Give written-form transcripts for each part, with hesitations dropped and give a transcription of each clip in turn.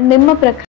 ನಿಮ್ಮ ಪ್ರಕಾರ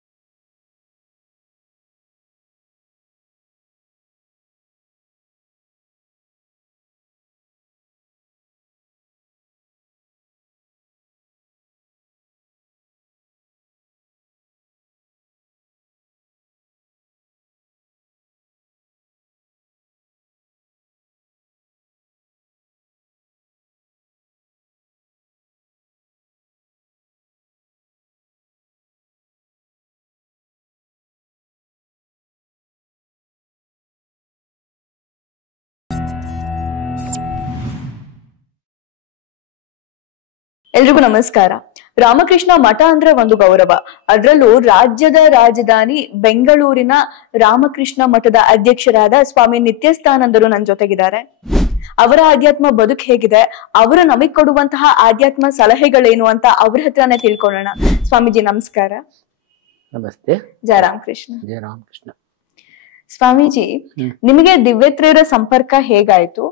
ಎಲ್ರಿಗೂ ನಮಸ್ಕಾರ. ರಾಮಕೃಷ್ಣ ಮಠ ಅಂದ್ರೆ ಒಂದು ಗೌರವ. ಅದರಲ್ಲೂ ರಾಜ್ಯದ ರಾಜಧಾನಿ ಬೆಂಗಳೂರಿನ ರಾಮಕೃಷ್ಣ ಮಠದ ಅಧ್ಯಕ್ಷರಾದ ಸ್ವಾಮಿ ನಿತ್ಯಸ್ಥಾನಂದರು ನನ್ನ ಜೊತೆಗಿದ್ದಾರೆ. ಅವರ ಆಧ್ಯಾತ್ಮ ಬದುಕು ಹೇಗಿದೆ, ಅವರು ನಮಗ್ ಕೊಡುವಂತಹ ಆಧ್ಯಾತ್ಮ ಸಲಹೆಗಳೇನು ಅಂತ ಅವ್ರ ಹತ್ರನೇ ತಿಳ್ಕೊಳ್ಳೋಣ. ಸ್ವಾಮೀಜಿ ನಮಸ್ಕಾರ. ನಮಸ್ತೆ. ಜಯ ರಾಮಕೃಷ್ಣ. ಜಯ ರಾಮಕೃಷ್ಣ. ಸ್ವಾಮೀಜಿ, ನಿಮಗೆ ದಿವ್ಯತ್ರಿಯರ ಸಂಪರ್ಕ ಹೇಗಾಯ್ತು?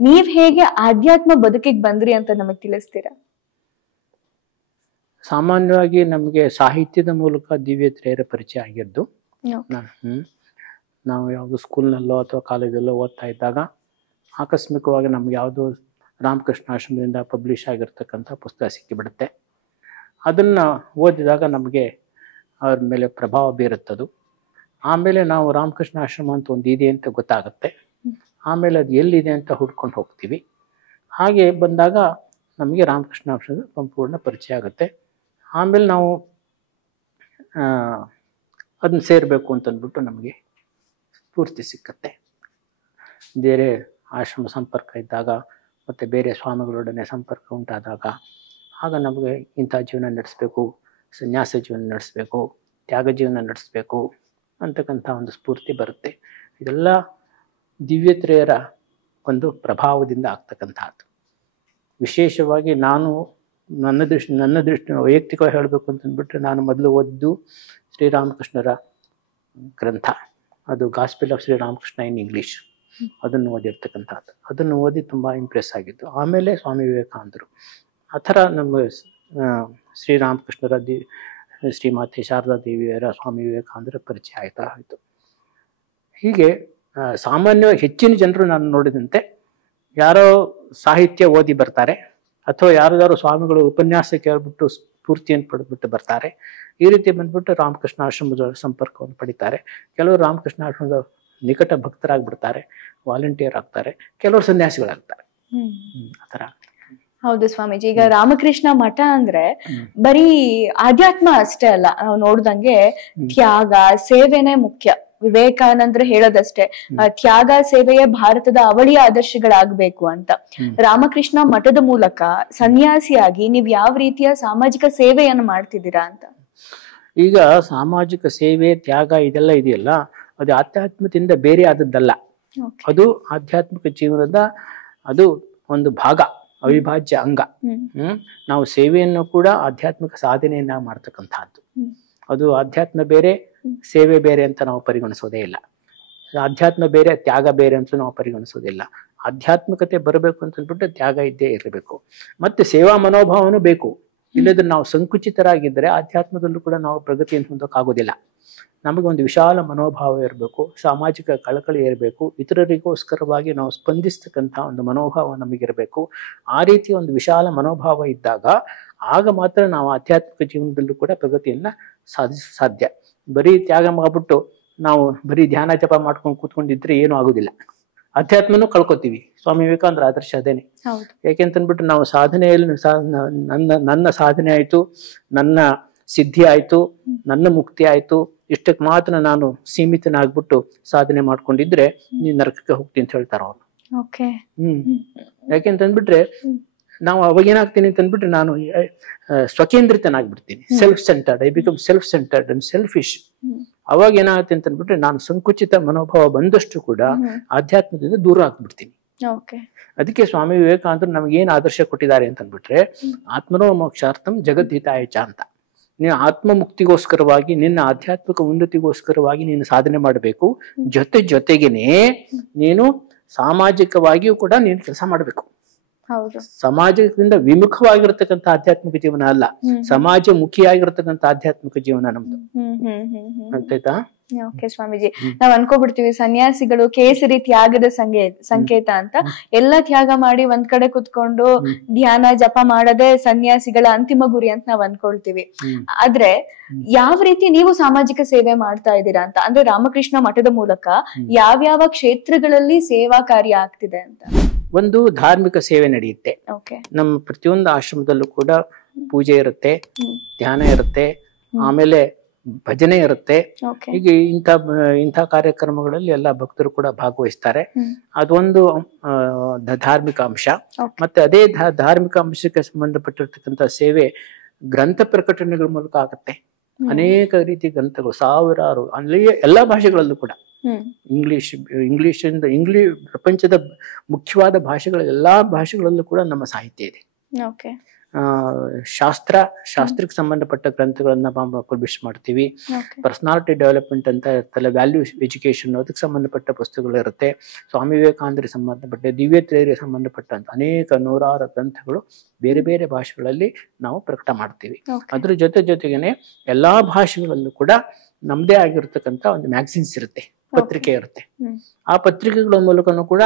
ನೀವ್ ಹೇಗೆ ಆಧ್ಯಾತ್ಮ ಬದುಕಿಗೆ ಬಂದ್ರಿ ಅಂತ ನಮಗ್ ತಿಳಿಸ್ತೀರಾ? ಸಾಮಾನ್ಯವಾಗಿ ನಮಗೆ ಸಾಹಿತ್ಯದ ಮೂಲಕ ದಿವ್ಯತ್ರಿಯರ ಪರಿಚಯ ಆಗಿದ್ದು. ನಾವು ಯಾವುದು ಸ್ಕೂಲ್ನಲ್ಲೋ ಅಥವಾ ಕಾಲೇಜಲ್ಲೋ ಓದ್ತಾ ಇದ್ದಾಗ ಆಕಸ್ಮಿಕವಾಗಿ ನಮ್ಗೆ ಯಾವುದು ರಾಮಕೃಷ್ಣ ಆಶ್ರಮದಿಂದ ಪಬ್ಲಿಷ್ ಆಗಿರ್ತಕ್ಕಂಥ ಪುಸ್ತಕ ಸಿಕ್ಕಿಬಿಡುತ್ತೆ. ಅದನ್ನು ಓದಿದಾಗ ನಮಗೆ ಅವ್ರ ಮೇಲೆ ಪ್ರಭಾವ ಬೀರುತ್ತದು. ಆಮೇಲೆ ನಾವು ರಾಮಕೃಷ್ಣ ಆಶ್ರಮ ಅಂತ ಒಂದು ಇದೆ ಅಂತ ಗೊತ್ತಾಗುತ್ತೆ. ಆಮೇಲೆ ಅದು ಎಲ್ಲಿದೆ ಅಂತ ಹುಡ್ಕೊಂಡು ಹೋಗ್ತೀವಿ. ಹಾಗೆ ಬಂದಾಗ ನಮಗೆ ರಾಮಕೃಷ್ಣ ಆಶ್ರಮದ ಸಂಪೂರ್ಣ ಪರಿಚಯ ಆಗುತ್ತೆ. ಆಮೇಲೆ ನಾವು ಅದನ್ನ ಸೇರಬೇಕು ಅಂತಂದ್ಬಿಟ್ಟು ನಮಗೆ ಸ್ಫೂರ್ತಿ ಸಿಕ್ಕತ್ತೆ. ಬೇರೆ ಆಶ್ರಮ ಸಂಪರ್ಕ ಇದ್ದಾಗ ಮತ್ತು ಬೇರೆ ಸ್ವಾಮಿಗಳೊಡನೆ ಸಂಪರ್ಕ ಉಂಟಾದಾಗ ಆಗ ನಮಗೆ ಇಂಥ ಜೀವನ ನಡೆಸಬೇಕು, ಸನ್ಯಾಸ ಜೀವನ ನಡೆಸಬೇಕು, ತ್ಯಾಗ ಜೀವನ ನಡೆಸಬೇಕು ಅಂತಕ್ಕಂಥ ಒಂದು ಸ್ಫೂರ್ತಿ ಬರುತ್ತೆ. ಇದೆಲ್ಲ ದಿವ್ಯತ್ರಿಯರ ಒಂದು ಪ್ರಭಾವದಿಂದ ಆಗ್ತಕ್ಕಂಥದ್ದು. ವಿಶೇಷವಾಗಿ ನನ್ನ ದೃಷ್ಟಿ ವೈಯಕ್ತಿಕವಾಗಿ ಹೇಳಬೇಕು ಅಂತಂದ್ಬಿಟ್ರೆ, ನಾನು ಮೊದಲು ಓದಿದ್ದು ಶ್ರೀರಾಮಕೃಷ್ಣರ ಗ್ರಂಥ, ಅದು gospel of Sri Ramakrishna in English. ಅದನ್ನು ಓದಿರ್ತಕ್ಕಂಥದ್ದು. ಅದನ್ನು ಓದಿ ತುಂಬ ಇಂಪ್ರೆಸ್ ಆಗಿದ್ದು. ಆಮೇಲೆ ಸ್ವಾಮಿ ವಿವೇಕಾನಂದರು. ಆ ಥರ ನಮ್ಮ ಶ್ರೀರಾಮಕೃಷ್ಣರ ಶ್ರೀಮಾತೆ ಶಾರದಾ ದೇವಿಯರ ಸ್ವಾಮಿ ವಿವೇಕಾನಂದರ ಪರಿಚಯ ಆಯಿತು. ಹೀಗೆ ಸಾಮಾನ್ಯವಾಗಿ ಹೆಚ್ಚಿನ ಜನರು ನಾನು ನೋಡಿದಂತೆ ಯಾರೋ ಸಾಹಿತ್ಯ ಓದಿ ಬರ್ತಾರೆ, ಅಥವಾ ಯಾರು ಸ್ವಾಮಿಗಳು ಉಪನ್ಯಾಸ ಕೇಳ್ಬಿಟ್ಟು ಸ್ಫೂರ್ತಿಯನ್ನು ಪಡೆದ್ಬಿಟ್ಟು ಬರ್ತಾರೆ. ಈ ರೀತಿ ಬಂದ್ಬಿಟ್ಟು ರಾಮಕೃಷ್ಣ ಆಶ್ರಮದ ಸಂಪರ್ಕವನ್ನು ಪಡಿತಾರೆ. ಕೆಲವರು ರಾಮಕೃಷ್ಣ ಆಶ್ರಮದ ನಿಕಟ ಭಕ್ತರಾಗ್ಬಿಡ್ತಾರೆ, ವಾಲಂಟಿಯರ್ ಆಗ್ತಾರೆ, ಕೆಲವರು ಸನ್ಯಾಸಿಗಳಾಗ್ತಾರೆ. ಆ ಥರ. ಹೌದು ಸ್ವಾಮೀಜಿ. ಈಗ ರಾಮಕೃಷ್ಣ ಮಠ ಅಂದ್ರೆ ಬರೀ ಆಧ್ಯಾತ್ಮ ಅಷ್ಟೇ ಅಲ್ಲ, ನಾವು ನೋಡ್ದಂಗೆ ತ್ಯಾಗ ಸೇವೆನೇ ಮುಖ್ಯ. ವಿವೇಕಾನಂದ್ರ ಹೇಳೋದಷ್ಟೇ, ತ್ಯಾಗ ಸೇವೆಯೇ ಭಾರತದ ಅವಳಿಯ ಆದರ್ಶಗಳಾಗಬೇಕು ಅಂತ. ರಾಮಕೃಷ್ಣ ಮಠದ ಮೂಲಕ ಸನ್ಯಾಸಿಯಾಗಿ ನೀವ್ ಯಾವ ರೀತಿಯ ಸಾಮಾಜಿಕ ಸೇವೆಯನ್ನು ಮಾಡ್ತಿದ್ದೀರಾ ಅಂತ? ಈಗ ಸಾಮಾಜಿಕ ಸೇವೆ, ತ್ಯಾಗ ಇದೆಲ್ಲ ಇದೆಯಲ್ಲ, ಅದು ಆಧ್ಯಾತ್ಮದಿಂದ ಬೇರೆ ಆದದ್ದಲ್ಲ. ಅದು ಆಧ್ಯಾತ್ಮಿಕ ಜೀವನದ ಅದು ಒಂದು ಭಾಗ, ಅವಿಭಾಜ್ಯ ಅಂಗ. ನಾವು ಸೇವೆಯನ್ನು ಕೂಡ ಆಧ್ಯಾತ್ಮಿಕ ಸಾಧನೆಯನ್ನ ಮಾಡ್ತಕ್ಕಂಥದ್ದು. ಅದು ಆಧ್ಯಾತ್ಮ ಬೇರೆ, ಸೇವೆ ಬೇರೆ ಅಂತ ನಾವು ಪರಿಗಣಿಸೋದೇ ಇಲ್ಲ. ಆಧ್ಯಾತ್ಮ ಬೇರೆ, ತ್ಯಾಗ ಬೇರೆ ಅಂತ ನಾವು ಪರಿಗಣಿಸೋದಿಲ್ಲ. ಆಧ್ಯಾತ್ಮಿಕತೆ ಬರಬೇಕು ಅಂತಂದ್ಬಿಟ್ಟು ತ್ಯಾಗ ಇದ್ದೇ ಇರಬೇಕು, ಮತ್ತೆ ಸೇವಾ ಮನೋಭಾವನೂ ಬೇಕು. ಇಲ್ಲದ್ರೆ ನಾವು ಸಂಕುಚಿತರಾಗಿದ್ದರೆ ಆಧ್ಯಾತ್ಮದಲ್ಲೂ ಕೂಡ ನಾವು ಪ್ರಗತಿಯನ್ನು ಹೊಂದೋಕ್ಕಾಗೋದಿಲ್ಲ. ನಮಗೊಂದು ವಿಶಾಲ ಮನೋಭಾವ ಇರಬೇಕು, ಸಾಮಾಜಿಕ ಕಳಕಳಿ ಇರಬೇಕು, ಇತರರಿಗೋಸ್ಕರವಾಗಿ ನಾವು ಸ್ಪಂದಿಸ್ತಕ್ಕಂಥ ಒಂದು ಮನೋಭಾವ ನಮಗಿರಬೇಕು. ಆ ರೀತಿ ಒಂದು ವಿಶಾಲ ಮನೋಭಾವ ಇದ್ದಾಗ ಆಗ ಮಾತ್ರ ನಾವು ಆಧ್ಯಾತ್ಮಿಕ ಜೀವನದಲ್ಲೂ ಕೂಡ ಪ್ರಗತಿಯನ್ನ ಸಾಧ್ಯ. ಬರೀ ತ್ಯಾಗ ಮಾಡ್ಬಿಟ್ಟು ನಾವು ಬರೀ ಧ್ಯಾನ ಜಪ ಮಾಡ್ಕೊಂಡು ಕೂತ್ಕೊಂಡಿದ್ರೆ ಏನೂ ಆಗುದಿಲ್ಲ, ಅಧ್ಯಾತ್ಮನೂ ಕಳ್ಕೊತೀವಿ. ಸ್ವಾಮಿ ವಿವೇಕಾನಂದರ ಆದರ್ಶ ಅದೇನೆ. ಯಾಕೆಂತಂದ್ಬಿಟ್ಟು ನಾವು ಸಾಧನೆಯಲ್ಲಿ ನನ್ನ ಸಾಧನೆ ಆಯ್ತು, ನನ್ನ ಸಿದ್ಧಿ ಆಯ್ತು, ನನ್ನ ಮುಕ್ತಿ ಆಯ್ತು, ಇಷ್ಟಕ್ಕೆ ಮಾತ್ರ ನಾನು ಸೀಮಿತನಾಗ್ಬಿಟ್ಟು ಸಾಧನೆ ಮಾಡ್ಕೊಂಡಿದ್ರೆ ನೀನ್ ನರಕಕ್ಕೆ ಹೋಗ್ತೀನಿ ಅಂತ ಹೇಳ್ತಾರ ಅವ್ರು. ಯಾಕೆಂತಂದ್ಬಿಟ್ರೆ ನಾವು ಅವಾಗ ಏನಾಗ್ತೀನಿ ಅಂತಂದ್ಬಿಟ್ರೆ ನಾನು ಸ್ವಕೇಂದ್ರಿತನಾಗ್ಬಿಡ್ತೀನಿ. Self centred, I become self centred and selfish. ಅವಾಗ ಏನಾಗುತ್ತೆ ಅಂತಂದ್ಬಿಟ್ರೆ ನಾನು ಸಂಕುಚಿತ ಮನೋಭಾವ ಬಂದಷ್ಟು ಕೂಡ ಆಧ್ಯಾತ್ಮದಿಂದ ದೂರ ಆಗ್ಬಿಡ್ತೀನಿ. ಅದಕ್ಕೆ ಸ್ವಾಮಿ ವಿವೇಕಾನಂದರು ನಮಗೇನು ಆದರ್ಶ ಕೊಟ್ಟಿದ್ದಾರೆ ಅಂತಂದ್ಬಿಟ್ರೆ, ಆತ್ಮನೋ ಮೋಕ್ಷಾರ್ಥಂ ಜಗದ್ಹಿತಾಯಚ ಅಂತ. ನೀನು ಆತ್ಮ ಮುಕ್ತಿಗೋಸ್ಕರವಾಗಿ, ನಿನ್ನ ಆಧ್ಯಾತ್ಮಿಕ ಉನ್ನತಿಗೋಸ್ಕರವಾಗಿ ನೀನು ಸಾಧನೆ ಮಾಡಬೇಕು. ಜೊತೆಗೇನೆ ನೀನು ಸಾಮಾಜಿಕವಾಗಿಯೂ ಕೂಡ ನೀನು ಕೆಲಸ ಮಾಡಬೇಕು. ಹೌದು. ಸಮಾಜದಿಂದ ವಿಮುಖವಾಗಿರ್ತಕ್ಕಂಥ ಆಧ್ಯಾತ್ಮಿಕ ಜೀವನ ಅಲ್ಲ, ಸಮಾಜ ಮುಖಿಯಾಗಿರ್ತಕ್ಕಂಥ ಆಧ್ಯಾತ್ಮಿಕ ಜೀವನ ನಮ್ದು. ಆಯ್ತಾ? ಓಕೆ ಸ್ವಾಮೀಜಿ, ನಾವ್ ಅನ್ಕೋಬಿಡ್ತೀವಿ ಸನ್ಯಾಸಿಗಳು ಕೇಸರಿ ತ್ಯಾಗದ ಸಂಕೇತ ಅಂತ. ಎಲ್ಲ ತ್ಯಾಗ ಮಾಡಿ ಒಂದ್ ಕಡೆ ಕುತ್ಕೊಂಡು ಧ್ಯಾನ ಜಪ ಮಾಡದೆ ಸನ್ಯಾಸಿಗಳ ಅಂತಿಮ ಗುರಿ ಅಂತ ನಾವ್ ಅನ್ಕೊಳ್ತೀವಿ. ಆದ್ರೆ ಯಾವ ರೀತಿ ನೀವು ಸಾಮಾಜಿಕ ಸೇವೆ ಮಾಡ್ತಾ ಇದ್ದೀರಾ ಅಂತ, ಅಂದ್ರೆ ರಾಮಕೃಷ್ಣ ಮಠದ ಮೂಲಕ ಯಾವ್ಯಾವ ಕ್ಷೇತ್ರಗಳಲ್ಲಿ ಸೇವಾ ಕಾರ್ಯ ಆಗ್ತಿದೆ ಅಂತ? ಒಂದು ಧಾರ್ಮಿಕ ಸೇವೆ ನಡೆಯುತ್ತೆ. ಓಕೆ. ನಮ್ಮ ಪ್ರತಿಯೊಂದು ಆಶ್ರಮದಲ್ಲೂ ಕೂಡ ಪೂಜೆ ಇರುತ್ತೆ, ಧ್ಯಾನ ಇರುತ್ತೆ, ಆಮೇಲೆ ಭಜನೆ ಇರುತ್ತೆ. ಹೀಗೆ ಇಂಥ ಕಾರ್ಯಕ್ರಮಗಳಲ್ಲಿ ಎಲ್ಲ ಭಕ್ತರು ಕೂಡ ಭಾಗವಹಿಸ್ತಾರೆ. ಅದೊಂದು ಧಾರ್ಮಿಕ ಅಂಶ. ಮತ್ತೆ ಅದೇ ಧಾರ್ಮಿಕ ಅಂಶಕ್ಕೆ ಸಂಬಂಧಪಟ್ಟಿರ್ತಕ್ಕಂಥ ಸೇವೆ ಗ್ರಂಥ ಪ್ರಕಟಣೆಗಳ ಮೂಲಕ ಆಗುತ್ತೆ. ಅನೇಕ ರೀತಿ ಗ್ರಂಥಗಳು, ಸಾವಿರಾರು, ಅಲ್ಲಿ ಎಲ್ಲಾ ಭಾಷೆಗಳಲ್ಲೂ ಕೂಡ, ಇಂಗ್ಲಿಷ್ ಪ್ರಪಂಚದ ಮುಖ್ಯವಾದ ಭಾಷೆಗಳ ಎಲ್ಲಾ ಭಾಷೆಗಳಲ್ಲೂ ಕೂಡ ನಮ್ಮ ಸಾಹಿತ್ಯ ಇದೆ. ಶಾಸ್ತ್ರಕ್ಕೆ ಸಂಬಂಧಪಟ್ಟ ಗ್ರಂಥಗಳನ್ನ ಪಬ್ಲಿಷ್ ಮಾಡ್ತೀವಿ. ಪರ್ಸನಾಲಿಟಿ ಡೆವಲಪ್ಮೆಂಟ್ ಅಂತ ಇರ್ತಲ್ಲ, ವ್ಯಾಲ್ಯೂ ಎಜುಕೇಶನ್, ಅದಕ್ಕೆ ಸಂಬಂಧಪಟ್ಟ ಪುಸ್ತಕಗಳು ಇರುತ್ತೆ. ಸ್ವಾಮಿ ವಿವೇಕಾನಂದರಿಗೆ ಸಂಬಂಧಪಟ್ಟ, ದಿವ್ಯತ್ರಯರಿಗೆ ಸಂಬಂಧಪಟ್ಟಂತ ಅನೇಕ ನೂರಾರು ಗ್ರಂಥಗಳು ಬೇರೆ ಬೇರೆ ಭಾಷೆಗಳಲ್ಲಿ ನಾವು ಪ್ರಕಟ ಮಾಡ್ತೀವಿ. ಅದ್ರ ಜೊತೆಗೇನೆ ಎಲ್ಲಾ ಭಾಷೆಗಳಲ್ಲೂ ಕೂಡ ನಮ್ದೇ ಆಗಿರ್ತಕ್ಕಂಥ ಒಂದು ಮ್ಯಾಗಝಿನ್ಸ್ ಇರುತ್ತೆ, ಪತ್ರಿಕೆ ಇರುತ್ತೆ. ಆ ಪತ್ರಿಕೆಗಳ ಮೂಲಕನೂ ಕೂಡ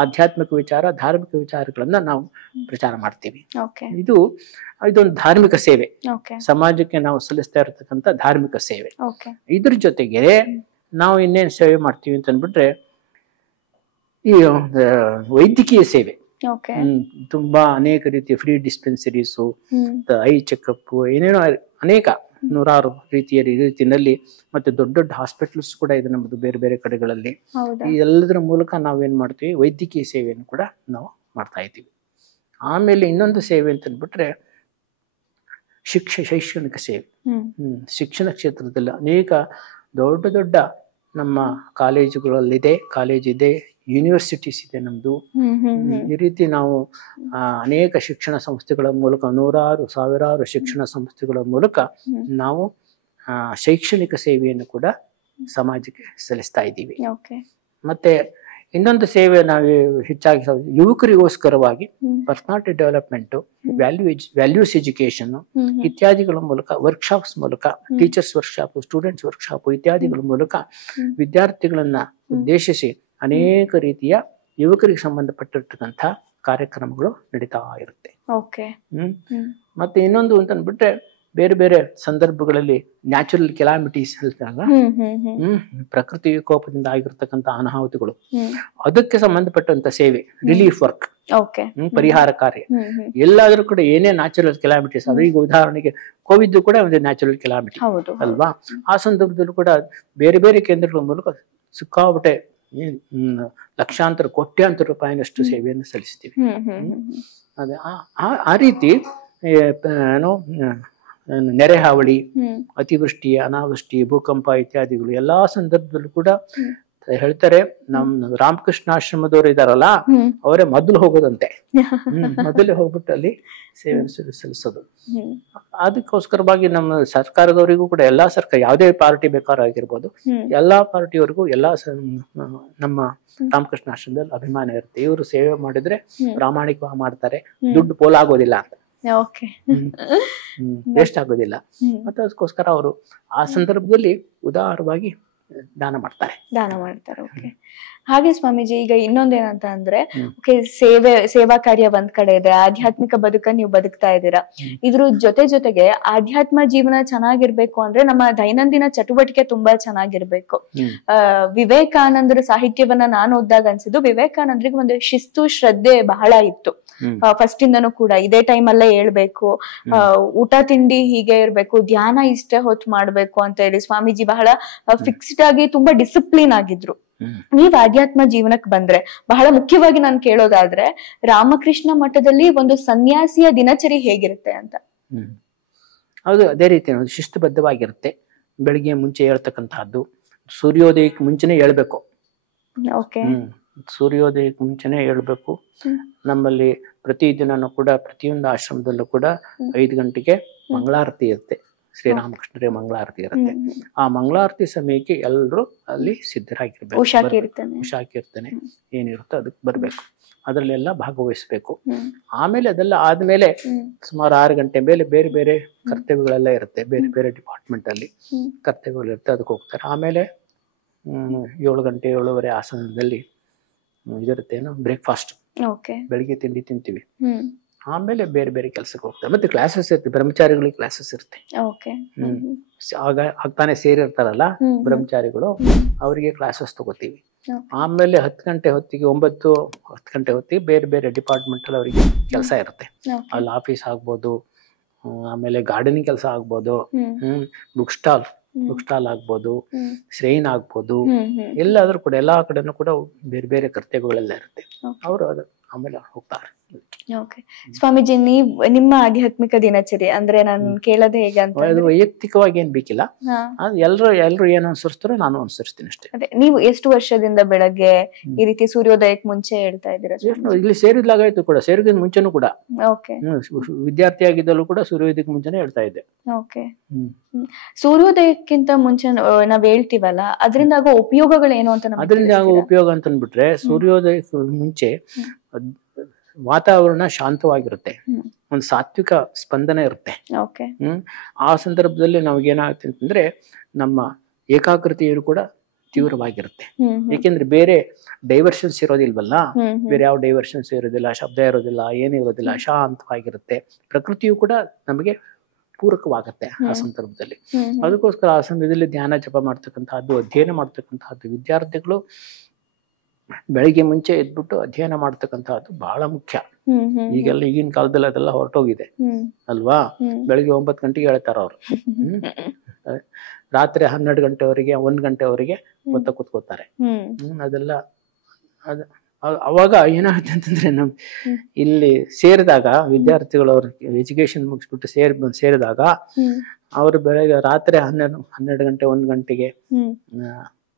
ಆಧ್ಯಾತ್ಮಿಕ ವಿಚಾರ, ಧಾರ್ಮಿಕ ವಿಚಾರಗಳನ್ನ ನಾವು ಪ್ರಚಾರ ಮಾಡ್ತೀವಿ. ಇದೊಂದು ಧಾರ್ಮಿಕ ಸೇವೆ, ಸಮಾಜಕ್ಕೆ ನಾವು ಸಲ್ಲಿಸ್ತಾ ಇರತಕ್ಕಂಥ ಧಾರ್ಮಿಕ ಸೇವೆ. ಇದ್ರ ಜೊತೆಗೆ ನಾವು ಇನ್ನೇನು ಸೇವೆ ಮಾಡ್ತೀವಿ ಅಂತ ಅಂದ್ಬಿಟ್ರೆ, ಈ ವೈದ್ಯಕೀಯ ಸೇವೆ. ತುಂಬಾ ಅನೇಕ ರೀತಿಯ ಫ್ರೀ ಡಿಸ್ಪೆನ್ಸರೀಸು, ಐ ಚೆಕಪ್, ಏನೇನೋ ಅನೇಕ ನೂರಾರು ರೀತಿಯಲ್ಲಿ, ಮತ್ತೆ ದೊಡ್ಡ ದೊಡ್ಡ ಹಾಸ್ಪಿಟಲ್ಸ್ ಕೂಡ ಇದೆ ನಮ್ಮದು ಬೇರೆ ಬೇರೆ ಕಡೆಗಳಲ್ಲಿ. ಈ ಎಲ್ಲದರ ಮೂಲಕ ನಾವೇನ್ ಮಾಡ್ತೀವಿ, ವೈದ್ಯಕೀಯ ಸೇವೆಯನ್ನು ಕೂಡ ನಾವು ಮಾಡ್ತಾ ಇದ್ದೀವಿ. ಆಮೇಲೆ ಇನ್ನೊಂದು ಸೇವೆ ಅಂತ ಅಂದ್ಬಿಟ್ರೆ ಶೈಕ್ಷಣಿಕ ಸೇವೆ. ಶಿಕ್ಷಣ ಕ್ಷೇತ್ರದಲ್ಲಿ ಅನೇಕ ದೊಡ್ಡ ದೊಡ್ಡ ನಮ್ಮ ಕಾಲೇಜ್ ಇದೆ, ಯೂನಿವರ್ಸಿಟೀಸ್ ಇದೆ ನಮ್ದು. ಈ ರೀತಿ ನಾವು ಅನೇಕ ಶಿಕ್ಷಣ ಸಂಸ್ಥೆಗಳ ಮೂಲಕ, ನೂರಾರು ಸಾವಿರಾರು ಶಿಕ್ಷಣ ಸಂಸ್ಥೆಗಳ ಮೂಲಕ ನಾವು ಶೈಕ್ಷಣಿಕ ಸೇವೆಯನ್ನು ಕೂಡ ಸಮಾಜಕ್ಕೆ ಸಲ್ಲಿಸ್ತಾ ಇದ್ದೀವಿ. ಮತ್ತೆ ಇನ್ನೊಂದು ಸೇವೆ ನಾವು ಹೆಚ್ಚಾಗಿ ಯುವಕರಿಗೋಸ್ಕರವಾಗಿ ಪರ್ಸನಾಲಿಟಿ ಡೆವಲಪ್ಮೆಂಟ್, ವ್ಯಾಲ್ಯೂಸ್ ಎಜುಕೇಶನ್ ಇತ್ಯಾದಿಗಳ ಮೂಲಕ, ವರ್ಕ್ಶಾಪ್ಸ್ ಮೂಲಕ, ಟೀಚರ್ಸ್ ವರ್ಕ್ಶಾಪ್, ಸ್ಟೂಡೆಂಟ್ಸ್ ವರ್ಕ್ಶಾಪ್ ಇತ್ಯಾದಿಗಳ ಮೂಲಕ ವಿದ್ಯಾರ್ಥಿಗಳನ್ನ ಉದ್ದೇಶಿಸಿ ಅನೇಕ ರೀತಿಯ ಯುವಕರಿಗೆ ಸಂಬಂಧಪಟ್ಟಿರ್ತಕ್ಕಂಥ ಕಾರ್ಯಕ್ರಮಗಳು ನಡೀತಾ ಇರುತ್ತೆ. ಮತ್ತೆ ಇನ್ನೊಂದು ಅಂತ ಅಂದ್ಬಿಟ್ರೆ, ಬೇರೆ ಬೇರೆ ಸಂದರ್ಭಗಳಲ್ಲಿ ನ್ಯಾಚುರಲ್ ಕೆಲಾಮಿಟೀಸ್ ಹೇಳ್ತಾಗ, ಪ್ರಕೃತಿ ವಿಕೋಪದಿಂದ ಆಗಿರ್ತಕ್ಕಂಥ ಅನಾಹುತಗಳು, ಅದಕ್ಕೆ ಸಂಬಂಧಪಟ್ಟಂತ ಸೇವೆ, ರಿಲೀಫ್ ವರ್ಕ್, ಪರಿಹಾರ ಕಾರ್ಯ. ಎಲ್ಲಾದ್ರೂ ಕೂಡ ಏನೇ ನ್ಯಾಚುರಲ್ ಕೆಲಾಮಿಟೀಸ್, ಅದು ಈಗ ಉದಾಹರಣೆಗೆ ಕೋವಿಡ್ ಕೂಡ ಒಂದು ನ್ಯಾಚುರಲ್ ಕೆಲಾಮಿಟಿ ಅಲ್ವಾ, ಆ ಸಂದರ್ಭದಲ್ಲೂ ಕೂಡ ಬೇರೆ ಬೇರೆ ಕೇಂದ್ರಗಳ ಮೂಲಕ ಸಿಕ್ಕಾಪಟ್ಟೆ ಲಕ್ಷಾಂತರ ಕೋಟ್ಯಾಂತರ ರೂಪಾಯಿನಷ್ಟು ಸೇವೆಯನ್ನು ಸಲ್ಲಿಸ್ತೀವಿ. ಅದೇ ಆ ರೀತಿ ಏನೋ ನೆರೆ ಹಾವಳಿ, ಅತಿವೃಷ್ಟಿ, ಅನಾವೃಷ್ಟಿ, ಭೂಕಂಪ ಇತ್ಯಾದಿಗಳು ಎಲ್ಲಾ ಸಂದರ್ಭದಲ್ಲೂ ಕೂಡ ಹೇಳ್ತಾರೆ, ನಮ್ಮ ರಾಮಕೃಷ್ಣಾಶ್ರಮದವರು ಇದಾರಲ್ಲ, ಅವರೇ ಮೊದಲು ಹೋಗೋದಂತೆ. ಮೊದಲೇ ಹೋಗ್ಬಿಟ್ಟು ಅಲ್ಲಿ ಸೇವೆಯನ್ನು ಸಲ್ಲಿಸೋದು. ಅದಕ್ಕೋಸ್ಕರವಾಗಿ ನಮ್ಮ ಸರ್ಕಾರದವರಿಗೂ ಕೂಡ, ಎಲ್ಲಾ ಸರ್ಕಾರ, ಯಾವುದೇ ಪಾರ್ಟಿ ಬೇಕಾಗಿರ್ಬೋದು, ಎಲ್ಲಾ ಪಾರ್ಟಿಯವರಿಗೂ ನಮ್ಮ ರಾಮಕೃಷ್ಣಾಶ್ರಮದಲ್ಲಿ ಅಭಿಮಾನ ಇರುತ್ತೆ. ಇವರು ಸೇವೆ ಮಾಡಿದ್ರೆ ಪ್ರಾಮಾಣಿಕವಾಗಿ ಮಾಡ್ತಾರೆ, ದುಡ್ಡು ಪೋಲಾಗೋದಿಲ್ಲ ಅಂತ, ವೇಸ್ಟ್ ಆಗೋದಿಲ್ಲ. ಮತ್ತೆ ಅದಕ್ಕೋಸ್ಕರ ಅವರು ಆ ಸಂದರ್ಭದಲ್ಲಿ ಉದಾರವಾಗಿ ದಾನ ಮಾಡ್ತಾರೆ. ಹಾಗೆ ಸ್ವಾಮೀಜಿ, ಈಗ ಇನ್ನೊಂದೇನಂತ ಅಂದ್ರೆ, ಸೇವಾ ಕಾರ್ಯ ಒಂದ್ ಕಡೆ ಇದೆ, ಆಧ್ಯಾತ್ಮಿಕ ಬದುಕನ್ನು ನೀವು ಬದುಕ್ತಾ ಇದ್ದೀರಾ. ಇದ್ರ ಜೊತೆಗೆ ಆಧ್ಯಾತ್ಮ ಜೀವನ ಚೆನ್ನಾಗಿರ್ಬೇಕು ಅಂದ್ರೆ ನಮ್ಮ ದೈನಂದಿನ ಚಟುವಟಿಕೆ ತುಂಬಾ ಚೆನ್ನಾಗಿರ್ಬೇಕು. ವಿವೇಕಾನಂದರ ಸಾಹಿತ್ಯವನ್ನ ನಾನು ಓದಿದಾಗ ಅನ್ಸಿದ್ದು, ವಿವೇಕಾನಂದರಿಗೆ ಒಂದು ಶಿಸ್ತು, ಶ್ರದ್ಧೆ ಬಹಳ ಇತ್ತು. ಫಸ್ಟ್ ಇಂದನೂ ಕೂಡ ಇದೇ ಟೈಮ್ ಅಲ್ಲೇ ಹೇಳ್ಬೇಕು, ಊಟ ತಿಂಡಿ ಹೀಗೆ ಇರ್ಬೇಕು, ಧ್ಯಾನ ಇಷ್ಟೇ ಹೊತ್ತು ಮಾಡ್ಬೇಕು ಅಂತ ಹೇಳಿ ಸ್ವಾಮೀಜಿ ಬಹಳ ಫಿಕ್ಸ್ಡ್ ಆಗಿ ತುಂಬಾ ಡಿಸಿಪ್ಲಿನ್ ಆಗಿದ್ರು. ನೀವ್ ಆಧ್ಯಾತ್ಮ ಜೀವನಕ್ಕೆ ಬಂದ್ರೆ, ಬಹಳ ಮುಖ್ಯವಾಗಿ ನಾನು ಕೇಳೋದಾದ್ರೆ, ರಾಮಕೃಷ್ಣ ಮಠದಲ್ಲಿ ಒಂದು ಸನ್ಯಾಸಿಯ ದಿನಚರಿ ಹೇಗಿರುತ್ತೆ ಅಂತ? ಅದು ಅದೇ ರೀತಿ ಶಿಸ್ತುಬದ್ಧವಾಗಿರುತ್ತೆ. ಬೆಳಿಗ್ಗೆ ಮುಂಚೆ ಹೇಳ್ತಕ್ಕಂತಹದ್ದು, ಸೂರ್ಯೋದಯಕ್ಕೆ ಮುಂಚೆನೆ ಹೇಳ್ಬೇಕು. ಸೂರ್ಯೋದಯಕ್ಕೆ ಮುಂಚೆನೆ ಹೇಳ್ಬೇಕು. ನಮ್ಮಲ್ಲಿ ಪ್ರತಿದಿನನೂ ಕೂಡ, ಪ್ರತಿಯೊಂದು ಆಶ್ರಮದಲ್ಲೂ ಕೂಡ 5 ಗಂಟೆಗೆ ಮಂಗಳಾರತಿ ಇರುತ್ತೆ. ಶ್ರೀರಾಮಕೃಷ್ಣರೇ ಮಂಗಳಾರತಿ ಇರುತ್ತೆ. ಆ ಮಂಗಳಾರತಿ ಸಮಯಕ್ಕೆ ಎಲ್ಲರೂ ಅಲ್ಲಿ ಸಿದ್ಧರಾಗಿರ್ಬೇಕು. ಉಷಾ ಕೀರ್ತನೆ ಏನಿರುತ್ತೋ ಅದಕ್ಕೆ ಬರ್ಬೇಕು. ಅದರಲ್ಲೆಲ್ಲ ಭಾಗವಹಿಸ್ಬೇಕು. ಹ್ಮ್. ಆಮೇಲೆ ಅದೆಲ್ಲ ಆದ್ಮೇಲೆ ಹ್ಮ್. ಸುಮಾರು 6 ಗಂಟೆ ಮೇಲೆ ಬೇರೆ ಬೇರೆ ಕರ್ತವ್ಯಗಳೆಲ್ಲ ಇರುತ್ತೆ, ಬೇರೆ ಬೇರೆ ಡಿಪಾರ್ಟ್ಮೆಂಟ್ ಅಲ್ಲಿ ಹ್ಮ್. ಕರ್ತವ್ಯಗಳಿರುತ್ತೆ, ಅದಕ್ಕೆ ಹೋಗ್ತಾರೆ. ಆಮೇಲೆ 7 ಗಂಟೆ 7:30 ಆ ಸಮಯದಲ್ಲಿ ಇದಿರುತ್ತೆ, ಏನು ಬ್ರೇಕ್ಫಾಸ್ಟ್, ಓಕೆ. ಬೆಳಿಗ್ಗೆ ತಿಂಡಿ ತಿಂತೀವಿ. ಹ್ಮ್. ಆಮೇಲೆ ಬೇರೆ ಬೇರೆ ಕೆಲಸಕ್ಕೆ ಹೋಗ್ತಾರೆ. ಮತ್ತೆ ಕ್ಲಾಸಸ್ ಇರುತ್ತೆ, ಬ್ರಹ್ಮಚಾರಿಗಳಿಗೆ ಕ್ಲಾಸಸ್ ಇರುತ್ತೆ. ಓಕೆ. ಆಗ್ತಾನೆ ಸೇರಿರ್ತಾರಲ್ಲ ಹ್ಮ್. ಬ್ರಹ್ಮಚಾರಿಗಳು, ಅವರಿಗೆ ಕ್ಲಾಸಸ್ ತಗೋತೀವಿ. Okay. ಆಮೇಲೆ 10 ಗಂಟೆ ಹೊತ್ತಿಗೆ 9-10 ಗಂಟೆ ಹೊತ್ತಿಗೆ ಬೇರೆ ಬೇರೆ ಡಿಪಾರ್ಟ್ಮೆಂಟ್ ಅಲ್ಲಿ ಅವರಿಗೆ ಕೆಲಸ ಇರುತ್ತೆ. Okay. ಅಲ್ಲಿ ಆಫೀಸ್ ಆಗ್ಬೋದು, ಆಮೇಲೆ ಗಾರ್ಡನಿಂಗ್ ಕೆಲಸ ಆಗ್ಬೋದು, ಹ್ಮ್. ಬುಕ್ ಸ್ಟಾಲ್ ಆಗ್ಬೋದು, ಹ್ಮ್. ಶ್ರೇನ್ ಆಗ್ಬೋದು, ಹ್ಮ್. ಹ್ಮ್. ಎಲ್ಲಾದ್ರೂ ಕೂಡ ಎಲ್ಲಾ ಕಡೆನೂ ಕೂಡ ಬೇರೆ ಬೇರೆ ಕರ್ತವ್ಯಗಳೆಲ್ಲ ಇರುತ್ತೆ. Okay. ಅವರು ಅದು ಆಮೇಲೆ ಹೋಗ್ತಾರೆ. ಓಕೆ. ಸ್ವಾಮೀಜಿ, ನಿಮ್ಮ ಆಧ್ಯಾತ್ಮಿಕ ದಿನಚರಿ ಅಂದ್ರೆ ನಾನು ಕೇಳೋದು ಹೇಗೆ ಅಂತ ಅದು ವೈಯಕ್ತಿಕವಾಗಿ ಏನ್ ಬೇಕಿಲ್ಲ, ಹಾ. ಅದು ಎಲ್ರು ಏನು ಅನುಸರಿಸ್ತಾರೋ ನಾನು ಅನುಸರಿಸ್ತೀನಿ ಅಷ್ಟೇ. ಅದೇ, ನೀವು ಎಷ್ಟು ವರ್ಷದಿಂದ ಬೆಳಗ್ಗೆ ಈ ರೀತಿ ಸೂರ್ಯೋದಯಕ್ಕೆ ಮುಂಚೆ ಹೇಳ್ತಾ ಇದ್ದೀರಾ? ಇಲ್ಲಿ ಸೇರಿದ್ಲಾಗಾಯ್ತು ಕೂಡ, ಸೇರಿದ ಮುಂಚೆನೂ ಕೂಡ ಓಕೆ. ವಿದ್ಯಾರ್ಥಿ ಆಗಿದ್ದಲ್ಲೂ ಕೂಡ ಸೂರ್ಯೋದಯಕ್ಕೆ ಮುಂಚೆನೆ ಹೇಳ್ತಾ ಇದ್ದೆ. ಓಕೆ. ಸೂರ್ಯೋದಯಕ್ಕಿಂತ ಮುಂಚೆ ನಾವ್ ಹೇಳ್ತೀವಲ್ಲ, ಅದರಿಂದ ಆಗೋ ಉಪಯೋಗಗಳು ಏನು ಅಂತ ನಮ್ಗೆ ಅದರಿಂದ ಆಗೋ ತಿಳಿಸ್ತೀರಾ? ಉಪಯೋಗ ಅಂತಂದ್ಬಿಟ್ರೆ, ಸೂರ್ಯೋದಯಕ್ಕೆ ಮುಂಚೆ ವಾತಾವರಣ ಶಾಂತವಾಗಿರುತ್ತೆ, ಹ್ಮ್. ಒಂದು ಸಾತ್ವಿಕ ಸ್ಪಂದನೆ ಇರುತ್ತೆ. ಓಕೆ. ಆ ಸಂದರ್ಭದಲ್ಲಿ ನಮಗೇನಾಗುತ್ತೆ ಅಂತಂದ್ರೆ ನಮ್ಮ ಏಕಾಗ್ರತೆಯು ಕೂಡ ತೀವ್ರವಾಗಿರುತ್ತೆ. ಹ್ಮ್. ಹ್ಮ್. ಏಕೆಂದ್ರೆ ಬೇರೆ ಡೈವರ್ಷನ್ಸ್ ಇರೋದಿಲ್ವಲ್ಲ, ಹ್ಮ್. ಹ್ಮ್. ಬೇರೆ ಯಾವ ಡೈವರ್ಷನ್ಸ್ ಇರೋದಿಲ್ಲ, ಶಬ್ದ ಇರೋದಿಲ್ಲ, ಏನಿರೋದಿಲ್ಲ, ಶಾಂತವಾಗಿರುತ್ತೆ. ಪ್ರಕೃತಿಯು ಕೂಡ ನಮಗೆ ಪೂರಕವಾಗುತ್ತೆ ಆ ಸಂದರ್ಭದಲ್ಲಿ. ಹ್ಮ್. ಹ್ಮ್. ಅದಕ್ಕೋಸ್ಕರ ಆ ಸಮಯದಲ್ಲಿ ಧ್ಯಾನ ಜಪ ಮಾಡ್ತಕ್ಕಂತಹದ್ದು, ಅಧ್ಯಯನ ಮಾಡ್ತಕ್ಕಂತಹದ್ದು, ವಿದ್ಯಾರ್ಥಿಗಳು ಬೆಳಿಗ್ಗೆ ಮುಂಚೆ ಎದ್ಬಿಟ್ಟು ಅಧ್ಯಯನ ಮಾಡ್ತಕ್ಕಂತಹದ್ದು ಬಹಳ ಮುಖ್ಯ. ಹ್ಮ್. ಹ್ಮ್. ಈಗಿನ ಕಾಲದಲ್ಲಿ ಅದೆಲ್ಲ ಹೊರಟೋಗಿದೆ ಹ್ಮ್. ಅಲ್ವಾ. ಹ್ಮ್. ಬೆಳಿಗ್ಗೆ 9 ಗಂಟೆಗೆ ಹೇಳ್ತಾರ ಅವ್ರು, ರಾತ್ರಿ 12 ಗಂಟೆವರೆಗೆ 1 ಗಂಟೆವರೆಗೆ ಗೊತ್ತ ಕೂತ್ಕೋತಾರೆ. ಅದೆಲ್ಲ ಅವಾಗ ಏನಾಗುತ್ತೆ ಅಂತಂದ್ರೆ ಇಲ್ಲಿ ಸೇರಿದಾಗ ವಿದ್ಯಾರ್ಥಿಗಳು ಅವ್ರ ಎಜುಕೇಶನ್ ಮುಗಿಸ್ಬಿಟ್ಟು ಸೇರಿದಾಗ ಅವ್ರು ಬೆಳಗ್ಗೆ ರಾತ್ರಿ 12 ಗಂಟೆ 1 ಗಂಟೆಗೆ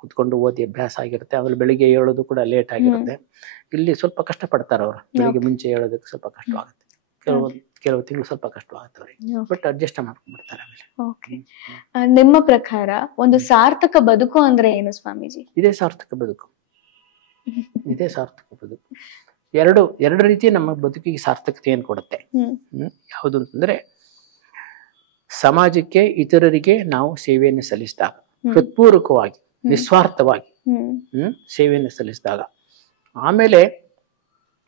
ಕುತ್ಕೊಂಡು ಓದಿ ಅಭ್ಯಾಸ ಆಗಿರುತ್ತೆ. ಆಮೇಲೆ ಬೆಳಿಗ್ಗೆ ಹೇಳೋದು ಕೂಡ ಲೇಟ್ ಆಗಿರುತ್ತೆ. ಇಲ್ಲಿ ಸ್ವಲ್ಪ ಕಷ್ಟ ಪಡ್ತಾರೆ ಅವರು, ಬೆಳಿಗ್ಗೆ ಮುಂಚೆ ಹೇಳೋದಕ್ಕೆ ಸ್ವಲ್ಪ ಕಷ್ಟವಾಗುತ್ತೆ. ಕೆಲವು ತಿಂಗಳು ಸ್ವಲ್ಪ ಕಷ್ಟವಾಗುತ್ತೆ ಅವ್ರಿಗೆ, ಬಟ್ ಅಡ್ಜಸ್ಟ್ ಮಾಡ್ಕೊಂಡ್ಬಿಡ್ತಾರೆ ಆಮೇಲೆ. ಓಕೆ. ನಿಮ್ಮ ಪ್ರಕಾರ ಒಂದು ಸಾರ್ಥಕ ಬದುಕು ಅಂದ್ರೆ ಏನು ಸ್ವಾಮೀಜಿ? ಇದೇ ಸಾರ್ಥಕ ಬದುಕು, ಇದೇ ಸಾರ್ಥಕ ಬದುಕು. ಎರಡು ರೀತಿ ನಮ್ಮ ಬದುಕಿಗೆ ಸಾರ್ಥಕತೆಯನ್ನು ಕೊಡುತ್ತೆ. ಯಾವುದು ಅಂತಂದ್ರೆ, ಸಮಾಜಕ್ಕೆ ಇತರರಿಗೆ ನಾವು ಸೇವೆಯನ್ನು ಸಲ್ಲಿಸಿದಾಗ, ಹೃತ್ಪೂರ್ವಕವಾಗಿ ನಿಸ್ವಾರ್ಥವಾಗಿ ಸೇವೆಯನ್ನು ಸಲ್ಲಿಸಿದಾಗ. ಆಮೇಲೆ